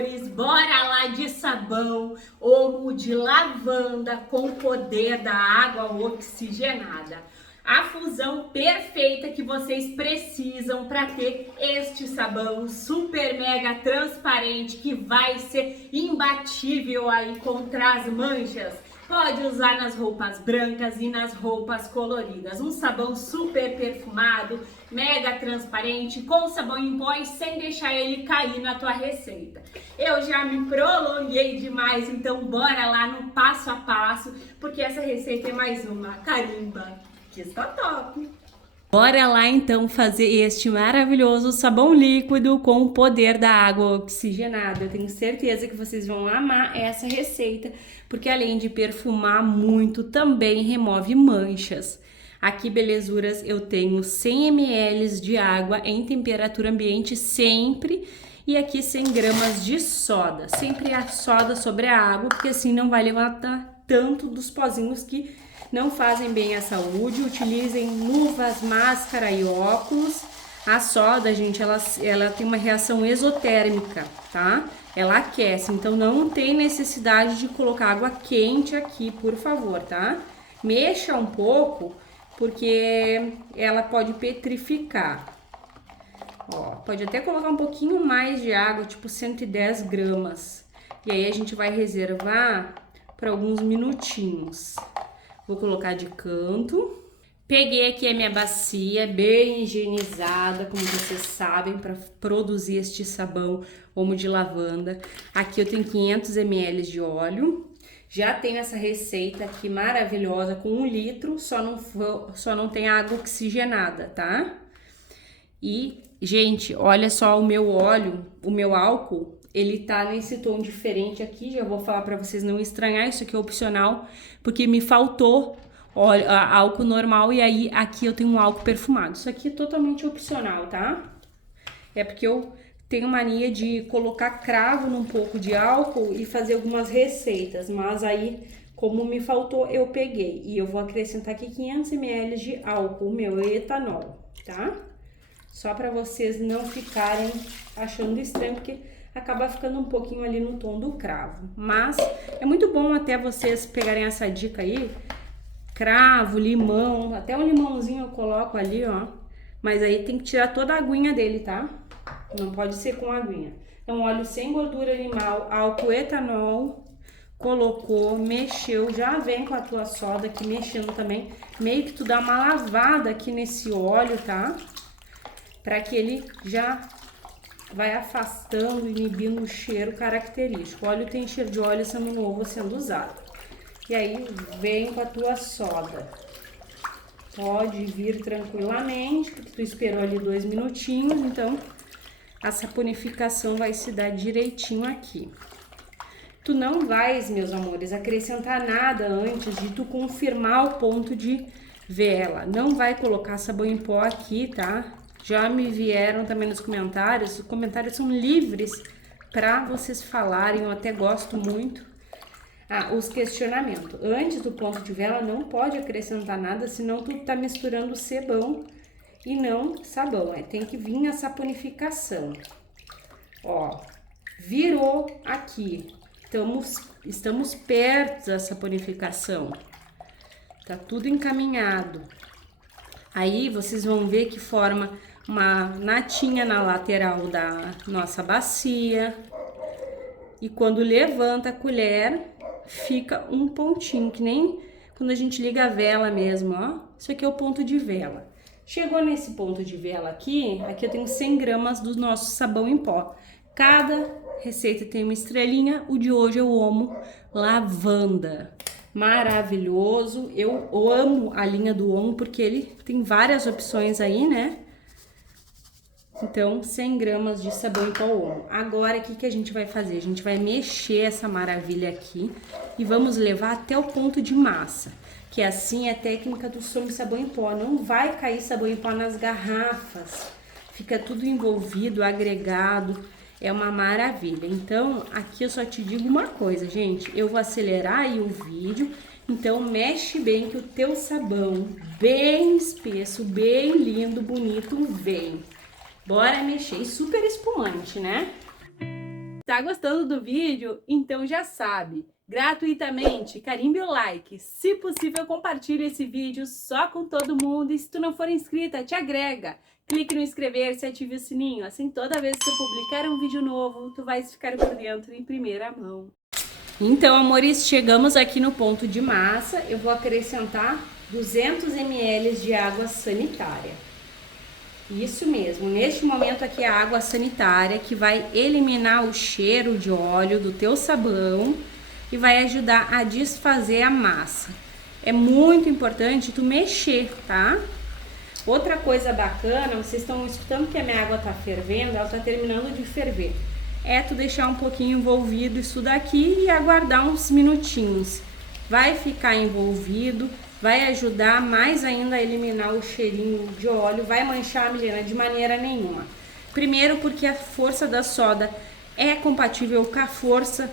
amores, bora lá de sabão, Omo de lavanda com o poder da água oxigenada. A fusão perfeita que vocês precisam para ter este sabão super mega transparente que vai ser imbatível aí contra as manchas. Pode usar nas roupas brancas e nas roupas coloridas. Um sabão super perfumado, mega transparente, com sabão em pó e sem deixar ele cair na tua receita. Eu já me prolonguei demais, então bora lá no passo a passo, porque essa receita é mais uma carimba que está top. Bora lá então fazer este maravilhoso sabão líquido com o poder da água oxigenada. Eu tenho certeza que vocês vão amar essa receita, porque além de perfumar muito, também remove manchas. Aqui, belezuras, eu tenho 100 ml de água em temperatura ambiente sempre, e aqui 100 gramas de soda. Sempre a soda sobre a água, porque assim não vai levantar tanto dos pozinhos que não fazem bem à saúde. Utilizem luvas, máscara e óculos. A soda, gente, ela tem uma reação exotérmica, tá? Ela aquece, então não tem necessidade de colocar água quente aqui, por favor, tá? Mexa um pouco, porque ela pode petrificar. Ó, pode até colocar um pouquinho mais de água, tipo 110 gramas. E aí a gente vai reservar para alguns minutinhos. Vou colocar de canto. Peguei aqui a minha bacia bem higienizada, como vocês sabem, para produzir este sabão Omo de lavanda. Aqui eu tenho 500 ml de óleo. Já tenho essa receita aqui maravilhosa com 1 litro, só não tem água oxigenada, tá? E, gente, olha só o meu óleo, o meu álcool. Ele tá nesse tom diferente aqui, já vou falar para vocês não estranhar, isso aqui é opcional, porque me faltou álcool normal e aí aqui eu tenho um álcool perfumado. Isso aqui é totalmente opcional, tá? É porque eu tenho mania de colocar cravo num pouco de álcool e fazer algumas receitas, mas aí, como me faltou, eu peguei. E eu vou acrescentar aqui 500 ml de álcool, meu etanol, tá? Só para vocês não ficarem achando estranho, porque acaba ficando um pouquinho ali no tom do cravo. Mas é muito bom até vocês pegarem essa dica aí. Cravo, limão, até um limãozinho eu coloco ali, ó. Mas aí tem que tirar toda a aguinha dele, tá? Não pode ser com aguinha. Então, óleo sem gordura animal, álcool etanol, colocou, mexeu, já vem com a tua soda aqui mexendo também. Meio que tu dá uma lavada aqui nesse óleo, tá? Para que ele já vai afastando, inibindo o cheiro característico. O óleo tem cheiro de óleo sendo novo sendo usado. E aí vem com a tua soda. Pode vir tranquilamente, porque tu esperou ali 2 minutinhos, então a saponificação vai se dar direitinho aqui. Tu não vais, meus amores, acrescentar nada antes de tu confirmar o ponto de vela. Não vai colocar sabão em pó aqui, tá? Já me vieram também nos comentários, os comentários são livres para vocês falarem, eu até gosto muito. Os questionamentos. Antes do ponto de vela não pode acrescentar nada, senão tu tá misturando sebão e não sabão. Tem que vir a saponificação. Ó, virou aqui. Estamos perto da saponificação. Tá tudo encaminhado. Aí vocês vão ver que forma uma natinha na lateral da nossa bacia. E quando levanta a colher, fica um pontinho, que nem quando a gente liga a vela mesmo, ó. Isso aqui é o ponto de vela. Chegou nesse ponto de vela aqui eu tenho 100 gramas do nosso sabão em pó. Cada receita tem uma estrelinha, o de hoje é o Omo Lavanda. Maravilhoso, eu amo a linha do Omo porque ele tem várias opções aí, né? Então, 100 gramas de sabão em pó Omo. Agora, o que a gente vai fazer? A gente vai mexer essa maravilha aqui e vamos levar até o ponto de massa, que assim é a técnica do sabão em pó. Não vai cair sabão em pó nas garrafas, fica tudo envolvido, agregado. É uma maravilha. Então, aqui eu só te digo uma coisa, gente. Eu vou acelerar aí o vídeo. Então, mexe bem que o teu sabão, bem espesso, bem lindo, bonito, vem. Bora mexer. E super espumante, né? Tá gostando do vídeo? Então já sabe, gratuitamente, carimbe o like. Se possível, compartilhe esse vídeo só com todo mundo. E se tu não for inscrita, te agrega. Clique no inscrever-se e ative o sininho. Assim, toda vez que eu publicar um vídeo novo, tu vais ficar por dentro em primeira mão. Então, amores, chegamos aqui no ponto de massa. Eu vou acrescentar 200 ml de água sanitária. Isso mesmo, neste momento aqui é a água sanitária que vai eliminar o cheiro de óleo do teu sabão e vai ajudar a desfazer a massa. É muito importante tu mexer, tá? Outra coisa bacana, vocês estão escutando que a minha água tá fervendo, ela tá terminando de ferver. É tu deixar um pouquinho envolvido isso daqui e aguardar uns minutinhos. Vai ficar envolvido. Vai ajudar mais ainda a eliminar o cheirinho de óleo. Vai manchar, Milena, de maneira nenhuma. Primeiro porque a força da soda é compatível com a força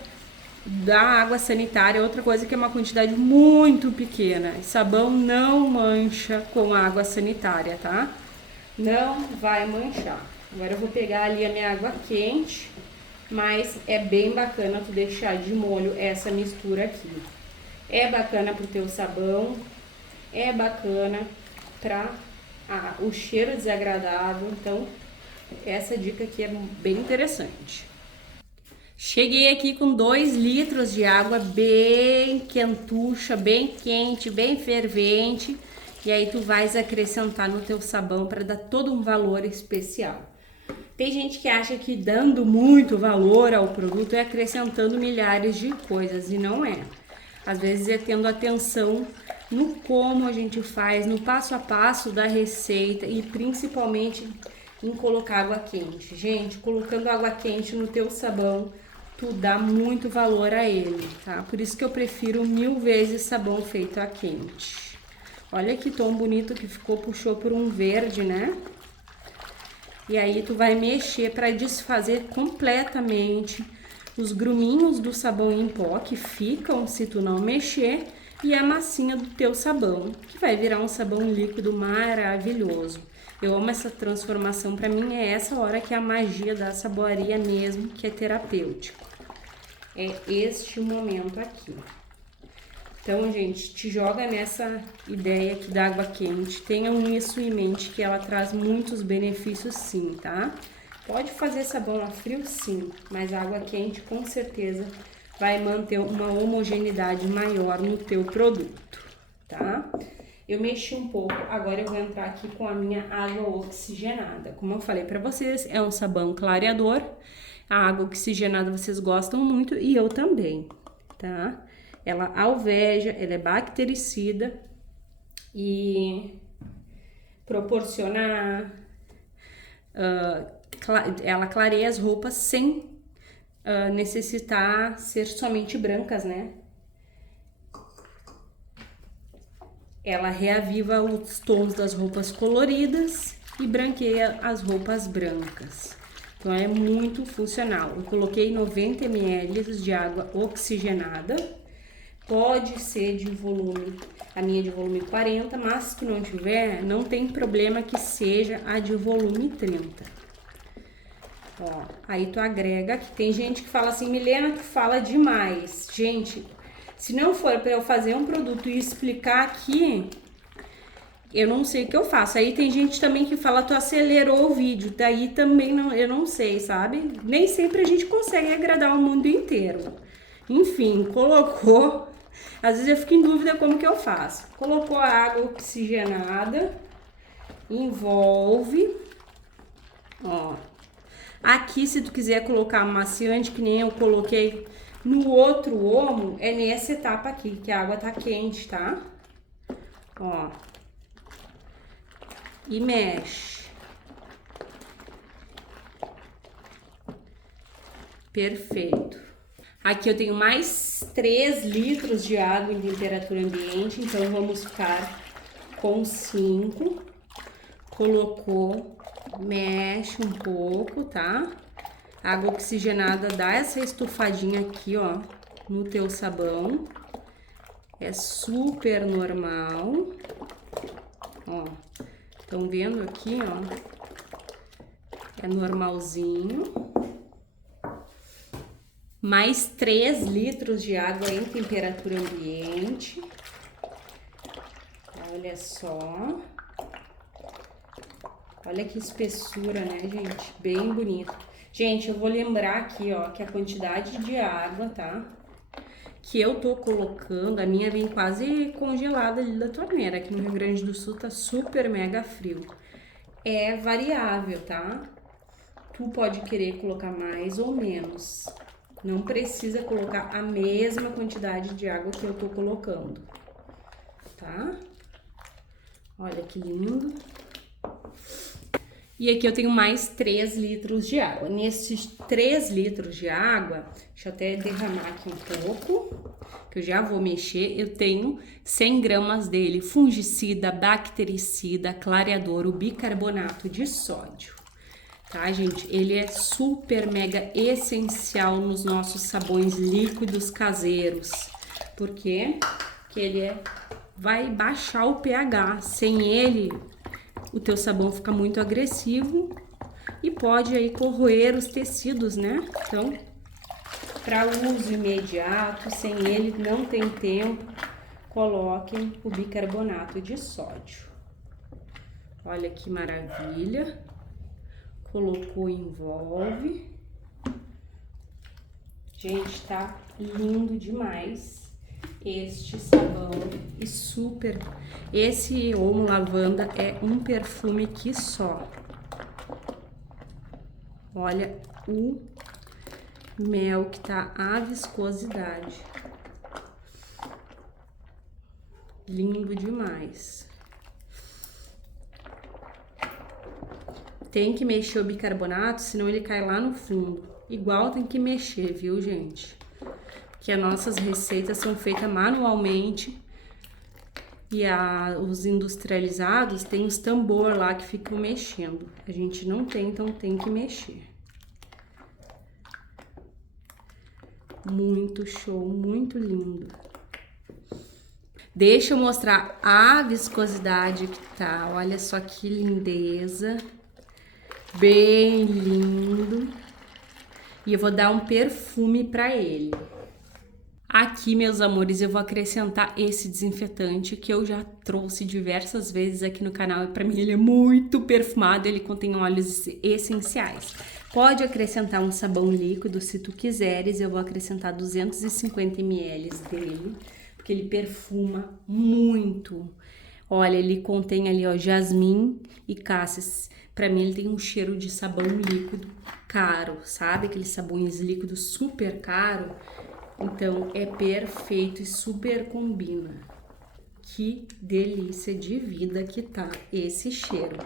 da água sanitária. Outra coisa que é uma quantidade muito pequena. Sabão não mancha com a água sanitária, tá? Não vai manchar. Agora eu vou pegar ali a minha água quente. Mas é bem bacana tu deixar de molho essa mistura aqui. É bacana pro teu sabão. É bacana para o cheiro desagradável, então essa dica aqui é bem interessante. Cheguei aqui com 2 litros de água bem quentucha, bem quente, bem fervente, e aí tu vais acrescentar no teu sabão para dar todo um valor especial. Tem gente que acha que dando muito valor ao produto é acrescentando milhares de coisas, e não é. Às vezes é tendo atenção no como a gente faz, no passo a passo da receita e principalmente em colocar água quente. Gente, colocando água quente no teu sabão, tu dá muito valor a ele, tá? Por isso que eu prefiro 1000 vezes sabão feito a quente. Olha que tom bonito que ficou, puxou por um verde, né? E aí tu vai mexer para desfazer completamente os gruminhos do sabão em pó que ficam se tu não mexer e a massinha do teu sabão, que vai virar um sabão líquido maravilhoso. Eu amo essa transformação, para mim é essa hora que é a magia da saboaria mesmo, que é terapêutico. É este momento aqui. Então, gente, te joga nessa ideia aqui da água quente. Tenham isso em mente, que ela traz muitos benefícios sim, tá? Pode fazer sabão a frio sim, mas a água quente com certeza vai manter uma homogeneidade maior no teu produto, tá? Eu mexi um pouco, agora eu vou entrar aqui com a minha água oxigenada. Como eu falei pra vocês, é um sabão clareador. A água oxigenada vocês gostam muito e eu também, tá? Ela alveja, ela é bactericida e proporciona... ela clareia as roupas sem necessitar ser somente brancas, né? Ela reaviva os tons das roupas coloridas e branqueia as roupas brancas. Então é muito funcional. Eu coloquei 90 ml de água oxigenada. Pode ser de volume, a minha é de volume 40, mas se tu não tiver, não tem problema que seja a de volume 30. Ó, aí tu agrega, que tem gente que fala assim, Milena, tu fala demais. Gente, se não for para eu fazer um produto e explicar aqui, eu não sei o que eu faço. Aí tem gente também que fala, tu acelerou o vídeo, daí também não, eu não sei, sabe? Nem sempre a gente consegue agradar o mundo inteiro. Enfim, colocou... Às vezes eu fico em dúvida como que eu faço. Colocou a água oxigenada, envolve, ó. Aqui, se tu quiser colocar amaciante, que nem eu coloquei no outro omo, é nessa etapa aqui, que a água tá quente, tá? Ó. E mexe. Perfeito. Aqui eu tenho mais 3 litros de água em temperatura ambiente, então vamos ficar com 5. Colocou, mexe um pouco, tá? A água oxigenada dá essa estufadinha aqui, ó, no teu sabão. É super normal. Ó, estão vendo aqui, ó? É normalzinho. mais 3 litros de água em temperatura ambiente. Olha só. Olha que espessura, né, gente? Bem bonito. Gente, eu vou lembrar aqui, ó, que a quantidade de água, tá? Que eu tô colocando, a minha vem quase congelada ali da torneira. Aqui no Rio Grande do Sul tá super mega frio. É variável, tá? Tu pode querer colocar mais ou menos. Não precisa colocar a mesma quantidade de água que eu tô colocando, tá? Olha que lindo. E aqui eu tenho mais 3 litros de água. Nesses 3 litros de água, deixa eu até derramar aqui um pouco, que eu já vou mexer. Eu tenho 100 gramas dele, fungicida, bactericida, clareador, o bicarbonato de sódio. Tá, gente? Ele é super mega essencial nos nossos sabões líquidos caseiros. Por quê? Porque ele vai baixar o pH. Sem ele, o teu sabão fica muito agressivo e pode aí corroer os tecidos, né? Então, para uso imediato, sem ele não tem tempo, coloquem o bicarbonato de sódio. Olha que maravilha. Colocou, envolve. Gente, tá lindo demais este sabão e super. Esse Omo Lavanda é um perfume que só. Olha o mel que tá, a viscosidade. Lindo demais. Tem que mexer o bicarbonato, senão ele cai lá no fundo. Igual tem que mexer, viu, gente? Porque as nossas receitas são feitas manualmente. E os industrializados tem os tambor lá que ficam mexendo. A gente não tem, então tem que mexer. Muito show, muito lindo. Deixa eu mostrar a viscosidade que tá. Olha só que lindeza. Bem lindo. E eu vou dar um perfume pra ele. Aqui, meus amores, eu vou acrescentar esse desinfetante que eu já trouxe diversas vezes aqui no canal. E pra mim ele é muito perfumado, ele contém óleos essenciais. Pode acrescentar um sabão líquido se tu quiseres. Eu vou acrescentar 250 ml dele, porque ele perfuma muito. Olha, ele contém ali, ó, jasmim e cássia. Pra mim ele tem um cheiro de sabão líquido caro, sabe? Aqueles sabões líquidos super caro. Então é perfeito e super combina. Que delícia de vida que tá esse cheiro.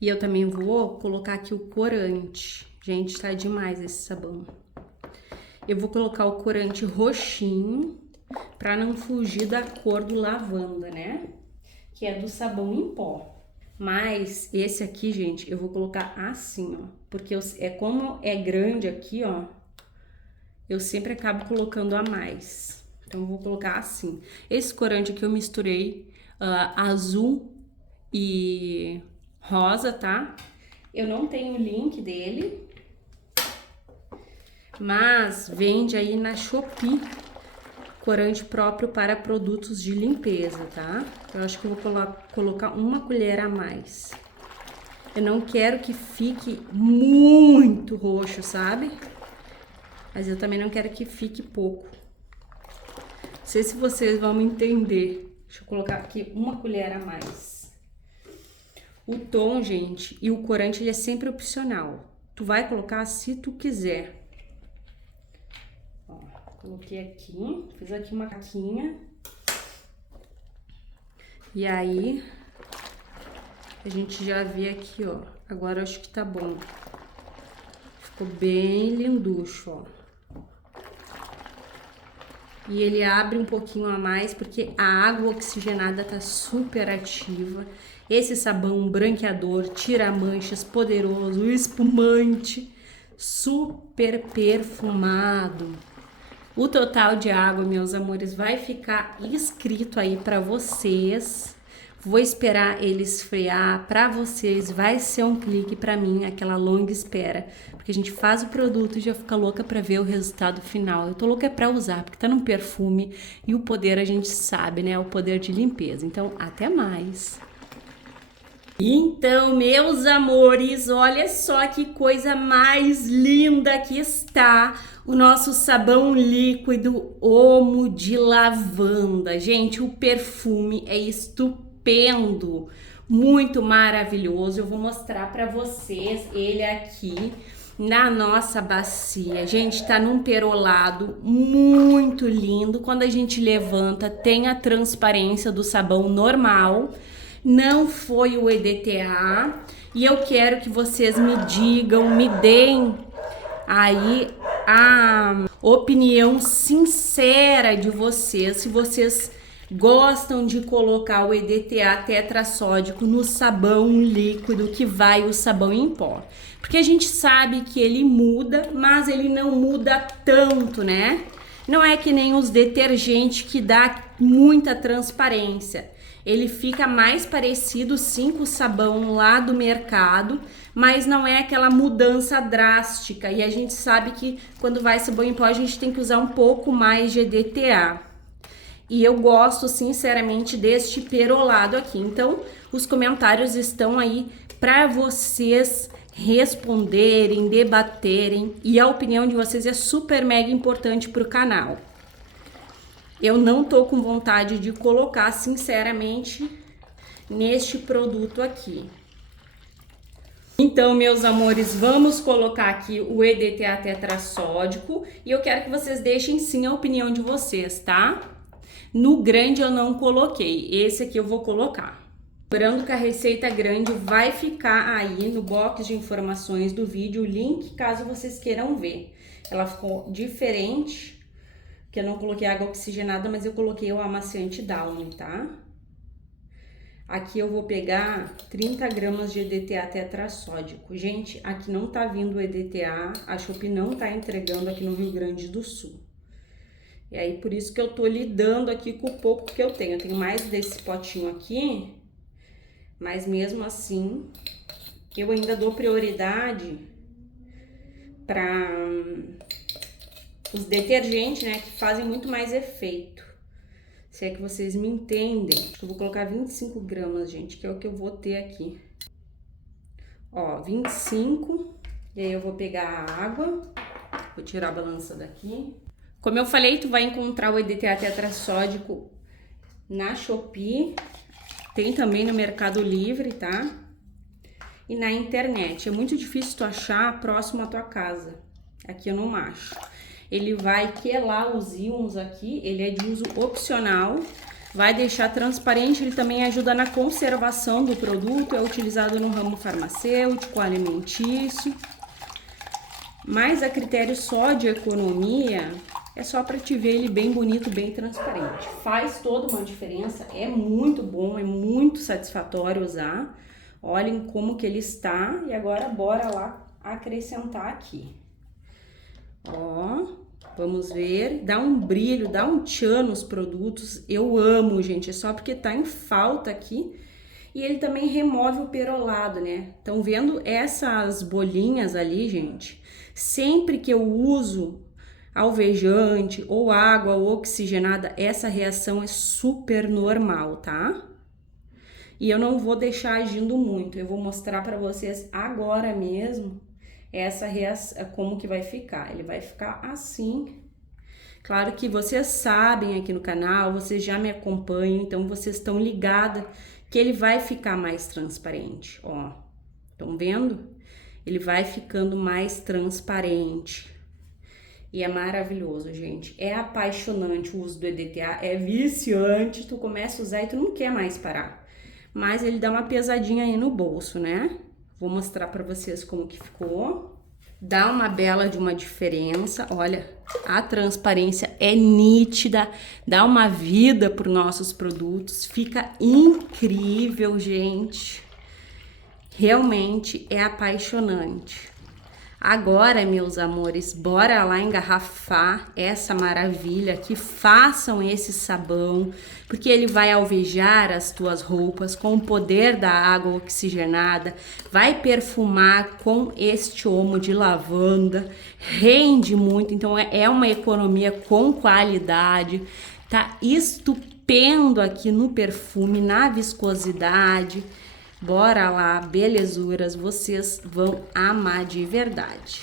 E eu também vou colocar aqui o corante. Gente, tá demais esse sabão. Eu vou colocar o corante roxinho, pra não fugir da cor do lavanda, né? Que é do sabão em pó. Mas esse aqui, gente, eu vou colocar assim, ó. Porque como é grande aqui, ó, eu sempre acabo colocando a mais. Então, eu vou colocar assim. Esse corante aqui eu misturei azul e rosa, tá? Eu não tenho o link dele, mas vende aí na Shopee. Corante próprio para produtos de limpeza, tá? Eu acho que eu vou colocar uma colher a mais. Eu não quero que fique muito roxo, sabe? Mas eu também não quero que fique pouco. Não sei se vocês vão me entender. Deixa eu colocar aqui uma colher a mais. O tom, gente, e o corante, ele é sempre opcional. Tu vai colocar se tu quiser. Coloquei aqui, fiz aqui uma caquinha. E aí, a gente já vê aqui, ó. Agora eu acho que tá bom. Ficou bem linducho, ó. E ele abre um pouquinho a mais, porque a água oxigenada tá super ativa. Esse sabão branqueador, tira manchas, poderoso, espumante, super perfumado. O total de água, meus amores, vai ficar escrito aí para vocês. Vou esperar ele esfriar para vocês, vai ser um clique para mim, aquela longa espera, porque a gente faz o produto e já fica louca para ver o resultado final. Eu tô louca para usar, porque tá num perfume e o poder a gente sabe, né? O poder de limpeza. Então, até mais. Então, meus amores, olha só que coisa mais linda que está o nosso sabão líquido Omo de lavanda. Gente, o perfume é estupendo, muito maravilhoso. Eu vou mostrar para vocês ele aqui na nossa bacia. Gente, tá num perolado muito lindo. Quando a gente levanta, tem a transparência do sabão normal. Não foi o EDTA. E eu quero que vocês me digam, me deem aí a opinião sincera de vocês, se vocês gostam de colocar o EDTA tetrassódico no sabão líquido que vai o sabão em pó. Porque a gente sabe que ele muda, mas ele não muda tanto, né? Não é que nem os detergentes que dá muita transparência. Ele fica mais parecido sim com o sabão lá do mercado, mas não é aquela mudança drástica. E a gente sabe que quando vai sabão em pó a gente tem que usar um pouco mais de EDTA. E eu gosto sinceramente deste perolado aqui. Então os comentários estão aí para vocês responderem, debaterem. E a opinião de vocês é super mega importante para o canal. Eu não tô com vontade de colocar, sinceramente, neste produto aqui. Então, meus amores, vamos colocar aqui o EDTA tetrassódico e eu quero que vocês deixem sim a opinião de vocês, tá? No grande eu não coloquei, esse aqui eu vou colocar. Lembrando que a receita grande vai ficar aí no box de informações do vídeo, o link caso vocês queiram ver. Ela ficou diferente. Que eu não coloquei água oxigenada, mas eu coloquei o amaciante Downy, tá? Aqui eu vou pegar 30 gramas de EDTA tetrassódico. Gente, aqui não tá vindo o EDTA, a Shopee não tá entregando aqui no Rio Grande do Sul. E aí, por isso que eu tô lidando aqui com o pouco que eu tenho. Eu tenho mais desse potinho aqui, mas mesmo assim, eu ainda dou prioridade para os detergentes, né, que fazem muito mais efeito. Se é que vocês me entendem. Eu vou colocar 25 gramas, gente, que é o que eu vou ter aqui. Ó, 25. E aí eu vou pegar a água. Vou tirar a balança daqui. Como eu falei, tu vai encontrar o EDTA tetrassódico na Shopee. Tem também no Mercado Livre, tá? E na internet. É muito difícil tu achar próximo à tua casa. Aqui eu não acho. Ele vai quelar os íons aqui, ele é de uso opcional, vai deixar transparente, ele também ajuda na conservação do produto, é utilizado no ramo farmacêutico, alimentício, mas a critério só de economia, é só para te ver ele bem bonito, bem transparente. Faz toda uma diferença, é muito bom, é muito satisfatório usar. Olhem como que ele está e agora bora lá acrescentar aqui. Ó, vamos ver, dá um brilho, dá um tchan nos produtos, eu amo, gente, é só porque tá em falta aqui. E ele também remove o perolado, né? Estão vendo essas bolinhas ali, gente? Sempre que eu uso alvejante ou água oxigenada, essa reação é super normal, tá? E eu não vou deixar agindo muito, eu vou mostrar pra vocês agora mesmo essa reação, como que vai ficar. Ele vai ficar assim. Claro que vocês sabem aqui no canal, vocês já me acompanham, então vocês estão ligados que ele vai ficar mais transparente, ó. Estão vendo? Ele vai ficando mais transparente. E é maravilhoso, gente. É apaixonante o uso do EDTA, é viciante, tu começa a usar e tu não quer mais parar. Mas ele dá uma pesadinha aí no bolso, né? Vou mostrar pra vocês como que ficou. Dá uma bela de uma diferença. Olha, a transparência é nítida. Dá uma vida para os nossos produtos. Fica incrível, gente. Realmente é apaixonante. Agora, meus amores, bora lá engarrafar essa maravilha aqui. Façam esse sabão, porque ele vai alvejar as tuas roupas com o poder da água oxigenada, vai perfumar com este homo de lavanda, rende muito, então é uma economia com qualidade, tá estupendo aqui no perfume, na viscosidade. Bora lá, belezuras, vocês vão amar de verdade.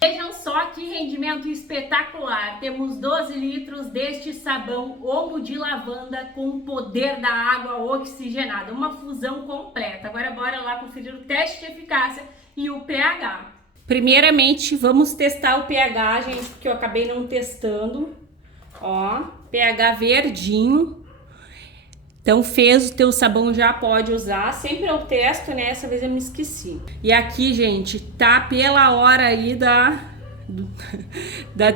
Vejam só que rendimento espetacular. Temos 12 litros deste sabão homo de lavanda com o poder da água oxigenada. Uma fusão completa. Agora bora lá conferir o teste de eficácia e o pH. Primeiramente, vamos testar o pH, gente, porque eu acabei não testando. Ó, pH verdinho. Então fez o teu sabão, já pode usar. Sempre eu testo, né? Essa vez eu me esqueci. E aqui, gente, tá pela hora aí da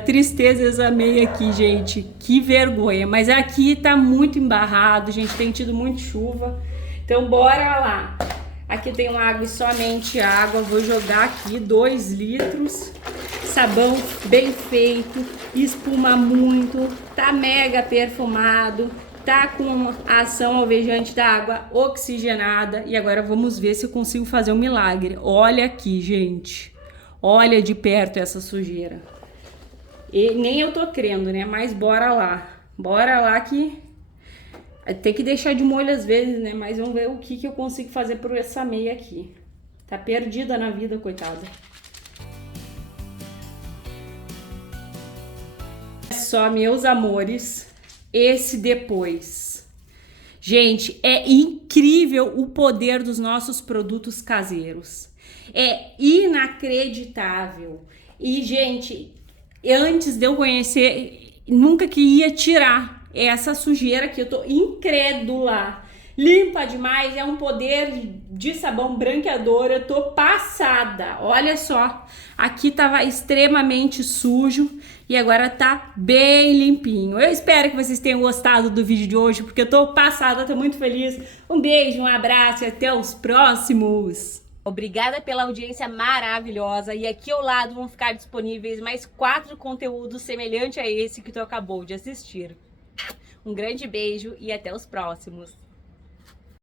tristeza. Examei aqui, gente. Que vergonha. Mas aqui tá muito embarrado, gente. Tem tido muito chuva. Então bora lá. Aqui tem uma água e somente água. Vou jogar aqui 2 litros. Sabão bem feito. Espuma muito. Tá mega perfumado. Tá com a ação alvejante da água oxigenada. E agora vamos ver se eu consigo fazer um milagre. Olha aqui, gente. Olha de perto essa sujeira. E nem eu tô crendo, né? Mas bora lá. Bora lá que tem que deixar de molho às vezes, né? Mas vamos ver o que eu consigo fazer por essa meia aqui. Tá perdida na vida, coitada. Só, meus amores. Esse depois. Gente, é incrível o poder dos nossos produtos caseiros. É inacreditável. E, gente, antes de eu conhecer, nunca que ia tirar essa sujeira aqui. Eu tô incrédula. Limpa demais, é um poder de sabão branqueador. Eu tô passada. Olha só, aqui tava extremamente sujo e agora tá bem limpinho. Eu espero que vocês tenham gostado do vídeo de hoje, porque eu tô passada, tô muito feliz. Um beijo, um abraço e até os próximos. Obrigada pela audiência maravilhosa. E aqui ao lado vão ficar disponíveis mais 4 conteúdos semelhantes a esse que tu acabou de assistir. Um grande beijo e até os próximos.